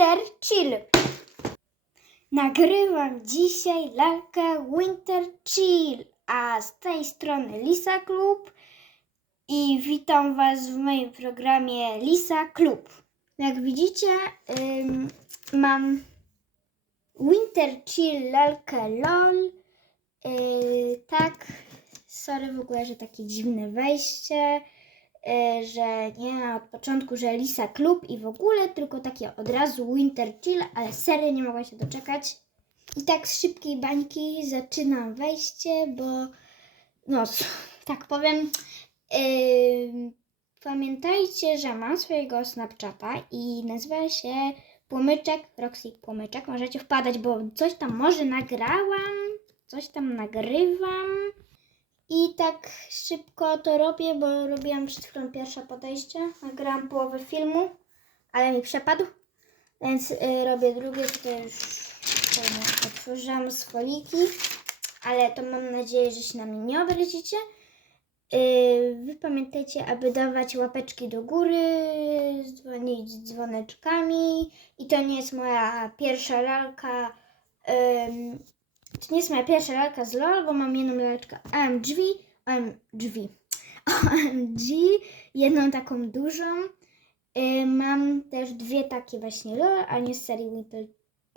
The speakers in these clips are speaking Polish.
Chill. Nagrywam dzisiaj lalkę Winter Chill, a z tej strony Lisa Klub i witam Was w moim programie Lisa Klub. Jak widzicie, ym, mam Winter Chill lalkę LOL. Yy, tak, sorry w ogóle, że takie dziwne wejście, że nie od początku, że Lisa Klub i w ogóle, tylko takie od razu Winter Chill, ale serio nie mogła się doczekać. I tak z szybkiej bańki zaczynam wejście, bo no, tak powiem, yy, pamiętajcie, że mam swojego Snapchata i nazywa się Płomyczek, Roxy Płomyczek. Możecie wpadać, bo coś tam może nagrałam, coś tam nagrywam. I tak szybko to robię, bo robiłam przed chwilą pierwsze podejście. Nagrałam połowę filmu, ale mi przepadł. Więc y, robię drugie, tutaj już y, otworzyłam z foliki. Ale to mam nadzieję, że się na mnie nie obrazicie. Y, Wy pamiętajcie, aby dawać łapeczki do góry, dzwonić dzwoneczkami. I to nie jest moja pierwsza lalka. To nie jest moja pierwsza lalka z LOL, bo mam jedną laleczkę OMG, OMG, OMG, jedną taką dużą. Y, mam też dwie takie właśnie LOL, a nie z serii Winter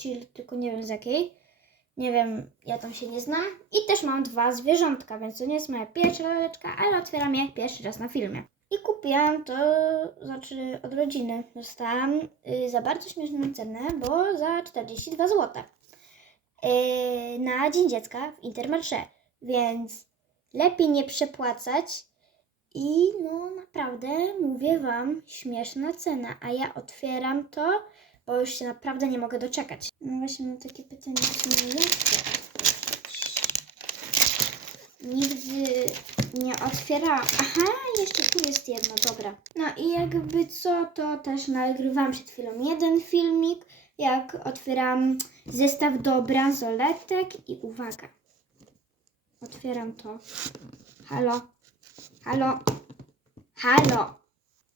Chill, tylko nie wiem z jakiej. Nie wiem, ja tam się nie znam. I też mam dwa zwierzątka, więc to nie jest moja pierwsza laleczka, ale otwieram je pierwszy raz na filmie. I kupiłam to, znaczy od rodziny. Dostałam y, za bardzo śmieszną cenę, bo za 42 zł. Yy, na Dzień Dziecka w Intermarché, więc lepiej nie przepłacać i no naprawdę mówię Wam śmieszna cena, a ja otwieram to, bo już się naprawdę nie mogę doczekać. No właśnie mam takie pytanie, jak? Nigdy nie otwierałam. Aha, jeszcze tu jest jedno, dobra. No i jakby co, to też nagrywałam przed chwilą jeden filmik, jak otwieram zestaw do bransoletek i uwaga. Otwieram to. Halo? Halo? Halo?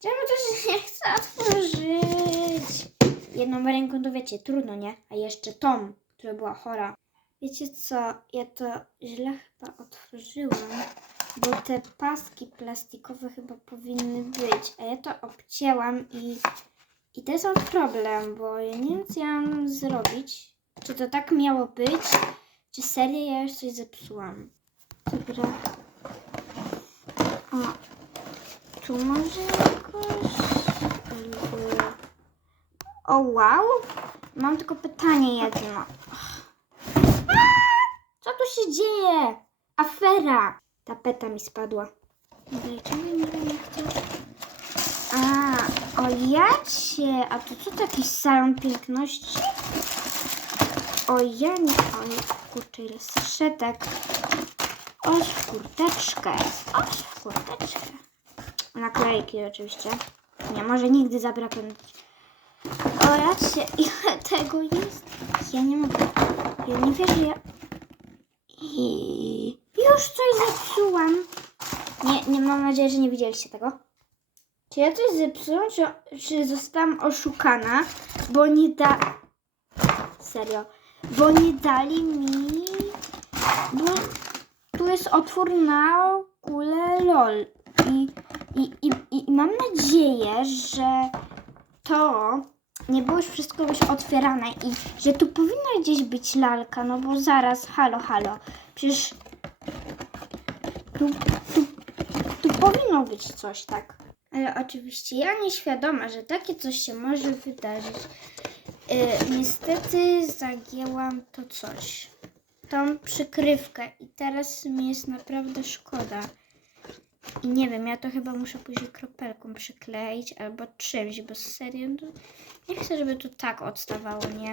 Czemu to się nie chce otworzyć? Jedną ręką to wiecie, trudno, nie? A jeszcze tą, która była chora. Wiecie co, ja to źle chyba otworzyłam, bo te paski plastikowe chyba powinny być, a ja to obcięłam i, i to jest problem, bo ja nie wiem co ja mam zrobić. Czy to tak miało być, czy serio ja już coś zepsułam. Dobra. O, tu może jakoś... O wow! Mam tylko pytanie jedno. Co tu się dzieje? Afera! Tapeta mi spadła. Dlaczego nie to... A, o jacie! A to co to jakiś salon piękności? O ja nie... O nie, kurczę, ile saszetek. Oś kurteczkę. Oś kurteczkę. Naklejki oczywiście. Nie, może nigdy zabraknie. O jacie, ile tego jest? Ja nie mogę. Ja nie wierzę, ja... I już coś zepsułam. Nie, nie mam nadziei, że nie widzieliście tego. Czy ja coś zepsułam, czy, czy zostałam oszukana, bo nie da... Serio. Bo nie dali mi... Bo tu jest otwór na kulę LOL. I, i, i, i mam nadzieję, że to nie było już wszystko już otwierane i że tu powinna gdzieś być lalka, no bo zaraz, halo, halo, przecież tu, tu, tu powinno być coś, tak. Ale oczywiście ja nieświadoma, że takie coś się może wydarzyć. Yy, niestety zagięłam to coś. Tą przykrywkę i teraz mi jest naprawdę szkoda. I nie wiem, ja to chyba muszę później kropelką przykleić albo czymś, bo serio no, nie chcę, żeby to tak odstawało, nie?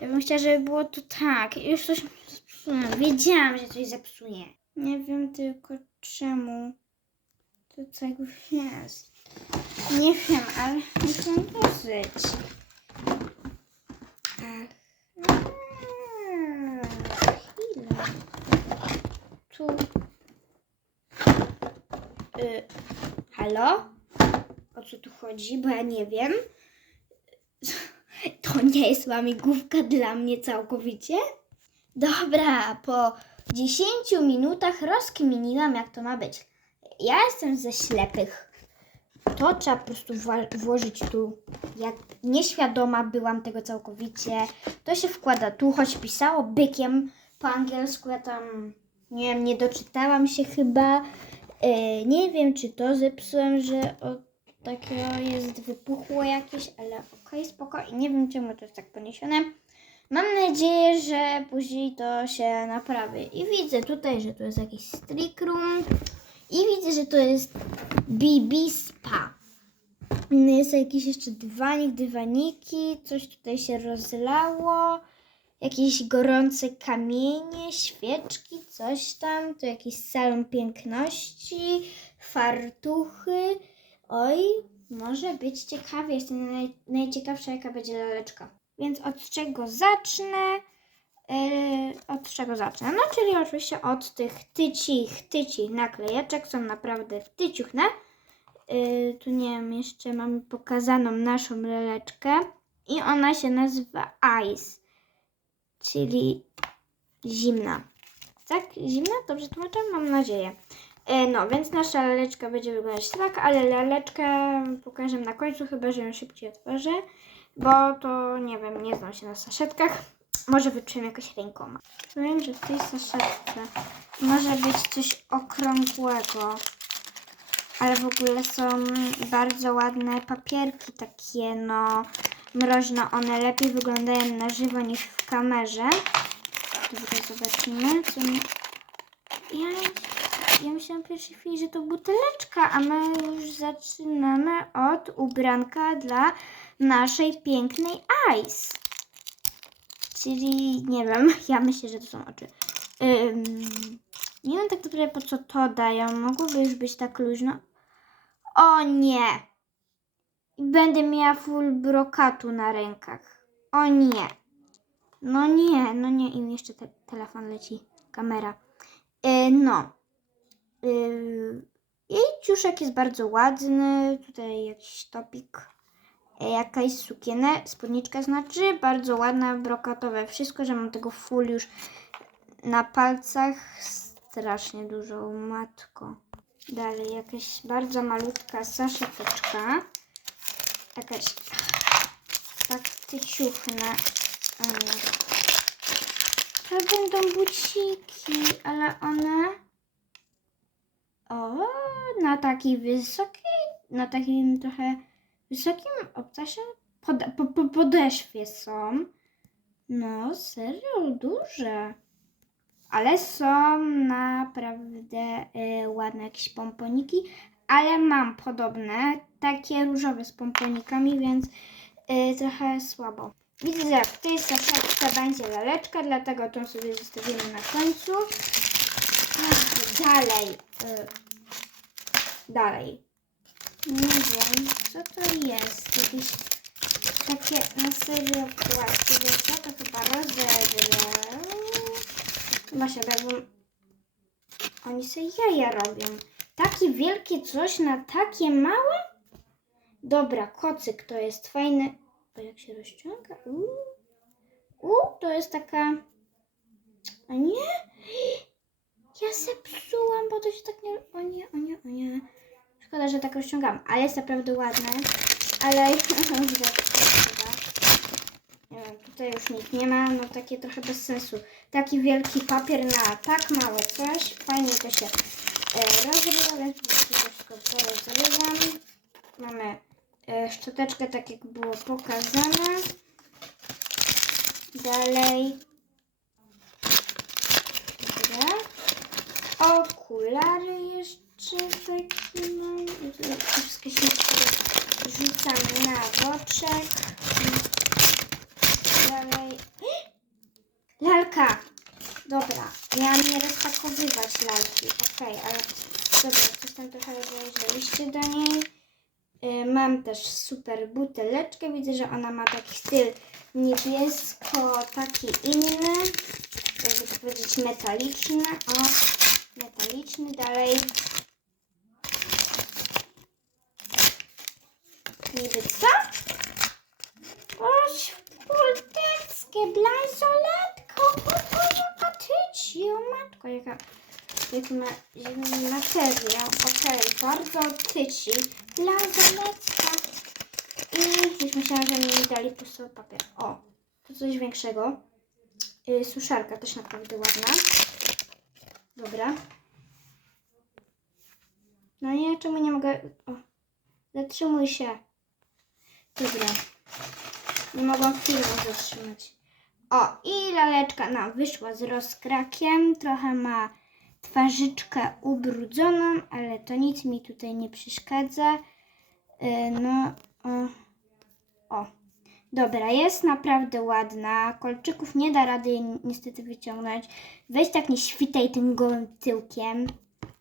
Ja bym chciała, żeby było to tak. Już coś zepsułam. Wiedziałam, że coś zepsuję. Nie wiem tylko czemu to tak jest. Nie wiem, ale muszę dosyć. Eee, Chwilę. Tu. Y, halo? O co tu chodzi? Bo ja nie wiem. To nie jest łamigłówka dla mnie całkowicie. Dobra, po 10 minutach rozkminiłam, jak to ma być. Ja jestem ze ślepych. To trzeba po prostu włożyć tu. Jak nieświadoma byłam tego całkowicie, to się wkłada tu, choć pisało bykiem po angielsku. Ja tam, nie wiem, nie doczytałam się chyba. E, nie wiem, czy to zepsułem, że o, takiego jest wypuchło jakieś, ale okej, spoko. I nie wiem, czemu to jest tak poniesione. Mam nadzieję, że później to się naprawi. I widzę tutaj, że tu jest jakiś streak room. I widzę, że to jest BB Spa. Jest jakiś jeszcze dywanik, dywaniki, coś tutaj się rozlało. Jakieś gorące kamienie, świeczki, coś tam. Tu jakiś salon piękności, fartuchy. Oj, może być ciekawie. Jestem naj, najciekawsza, jaka będzie laleczka. Więc od czego zacznę? Yy, od czego zacznę? No, czyli oczywiście od tych tycich, tycich naklejeczek. Są naprawdę tyciuchne. Yy, tu nie wiem, jeszcze mamy pokazaną naszą laleczkę. I ona się nazywa Ice, czyli zimna. Tak? Zimna? Dobrze tłumaczę? Mam nadzieję. E, No, więc nasza laleczka będzie wyglądać tak, ale laleczkę pokażę na końcu, chyba że ją szybciej otworzę, bo to nie wiem, nie znam się na saszetkach. Może wyczułem jakoś rękoma. Wiem, że w tej saszetce może być coś okrągłego, ale w ogóle są bardzo ładne papierki, takie no mroźno. One lepiej wyglądają na żywo niż w kamerze. Dobra, zobaczymy, co mi... Ja ja myślałam w pierwszej chwili, że to buteleczka, a my już zaczynamy od ubranka dla naszej pięknej Ice. Czyli nie wiem, ja myślę, że to są oczy. Ym, nie wiem tak naprawdę po co to dają. Mogłoby już być tak luźno. O nie! Będę miała full brokatu na rękach. O nie! No nie, no nie. I mi jeszcze te, telefon leci. Kamera. Yy, no. Yy, jej ciuszek jest bardzo ładny. Tutaj jakiś topik. Jakaś sukienę, spódniczka znaczy. Bardzo ładna, brokatowe. Wszystko, że mam tego full już na palcach. Strasznie dużo, matko. Dalej jakaś bardzo malutka saszeteczka. Jakaś tak tyciuchna. O nie. To będą buciki, ale one... O, na takiej wysokiej, na takim trochę wysokim obcasie pod, po, po, podeszwie są. No, serio, duże. Ale są naprawdę y, ładne jakieś pomponiki, ale mam podobne, takie różowe z pomponikami, więc y, trochę słabo. Widzę, że w tej saszetce będzie laleczka, dlatego tą sobie zostawimy na końcu. Dalej. Y, dalej. Nie wiem, co to jest. Jakieś takie na serio płaskie. Wiecie, to chyba rozedrę. Chyba się będą... Oni sobie jaja robią. Takie wielkie coś na takie małe? Dobra, kocyk to jest fajny. O, jak się rozciąga? Uuu, to jest taka... A nie? Ja zepsułam, bo to się tak nie... O nie, o nie, o nie. Szkoda, że tak rozciągam, ale jest naprawdę ładne. Ale wiem, tutaj już nic nie ma, no takie trochę bez sensu. Taki wielki papier na tak małe coś. Fajnie to się e, rozrywa, więc po wszystko porozrywam. Mamy e, szczoteczkę, tak jak było pokazane. Dalej. Okulary jeszcze takie mam. Wszystkie śmieci rzucam na boczek. Dalej. Lalka! Dobra, miałam nie rozpakowywać lalki. Okej, ale dobra, coś tam trochę rozłożyliście do niej. Y, Mam też super buteleczkę. Widzę, że ona ma taki styl niebiesko, taki inny. Jakby to powiedzieć metaliczny. O, metaliczny. Dalej. niby co? Oś polteckie blazoletko, jaka tyci, o matko, jaka, jaki ma zielony materiał, okej, okay, bardzo tyci, blazoletka. I gdzieś myślałam, że mi dali pusty papier, o, to coś większego, yy, suszarka też naprawdę ładna, dobra, no nie, czemu nie mogę, o, zatrzymuj się, Dobra. Nie mogłam filmu zatrzymać. O, i laleczka nam wyszła z rozkrakiem. Trochę ma twarzyczkę ubrudzoną, ale to nic mi tutaj nie przeszkadza. Yy, no, o, o. Dobra, jest naprawdę ładna. Kolczyków nie da rady jej ni- niestety wyciągnąć. Weź tak nie świtaj tym gołym tyłkiem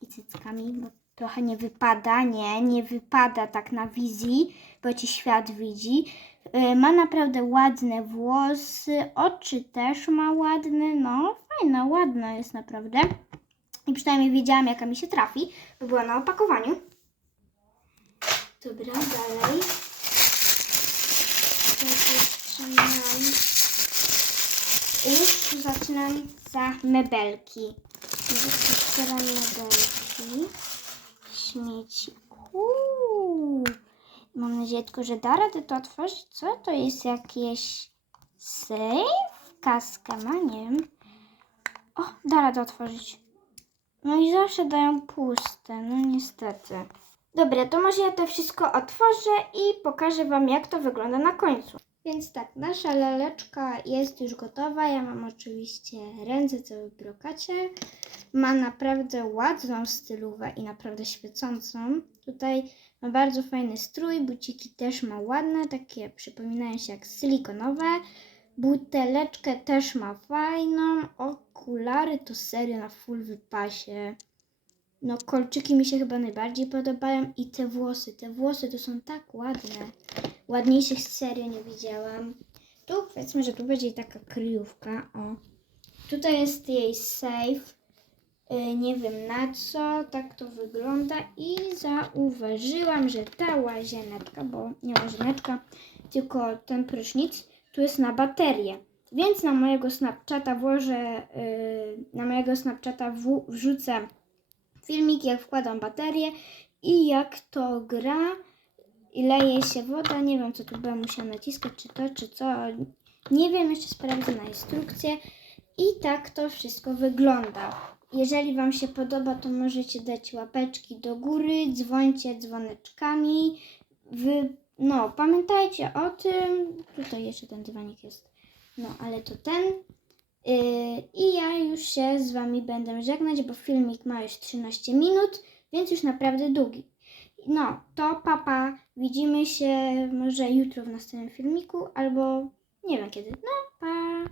i cyckami, bo trochę nie wypada. Nie, nie wypada tak na wizji, ci świat widzi. Y, Ma naprawdę ładne włosy, oczy też ma ładne, no fajna, ładna jest naprawdę. I przynajmniej wiedziałam jaka mi się trafi, bo była na opakowaniu. Dobra, dalej. Zaczynam. Już zaczynam za mebelki. Otwieram mebelki. Śmieci. Mam nadzieję tylko, że da radę to otworzyć. Co to jest jakieś safe? Kaskę ma, nie wiem. O, da radę otworzyć. No i zawsze dają puste, no niestety. Dobra, to może ja to wszystko otworzę i pokażę Wam, jak to wygląda na końcu. Więc tak, nasza laleczka jest już gotowa. Ja mam oczywiście ręce całe w brokacie. Ma naprawdę ładną stylówę i naprawdę świecącą. Tutaj ma bardzo fajny strój, buciki też ma ładne, takie przypominają się jak silikonowe. Buteleczkę też ma fajną, okulary to serio na full wypasie. No kolczyki mi się chyba najbardziej podobają i te włosy, te włosy to są tak ładne. Ładniejszych serio nie widziałam. Tu powiedzmy, że tu będzie taka kryjówka, o. Tutaj jest jej safe. Y, nie wiem na co, tak to wygląda i zauważyłam, że ta łazieneczka, bo nie łazieneczka, tylko ten prysznic, tu jest na baterię. Więc na mojego Snapchata włożę, y, na mojego Snapchata wrzucę filmik, jak wkładam baterię i jak to gra i leje się woda. Nie wiem, co tu będę musiała naciskać, czy to, czy co. Nie wiem, jeszcze sprawdzę na instrukcję. I tak to wszystko wygląda. Jeżeli Wam się podoba, to możecie dać łapeczki do góry, dzwońcie dzwoneczkami. Wy, no, pamiętajcie o tym. Tutaj jeszcze ten dywanik jest. No, ale to ten. Yy, I ja już się z Wami będę żegnać, bo filmik ma już 13 minut, więc już naprawdę długi. No, to papa. Widzimy się może jutro w następnym filmiku, albo nie wiem kiedy. No, pa!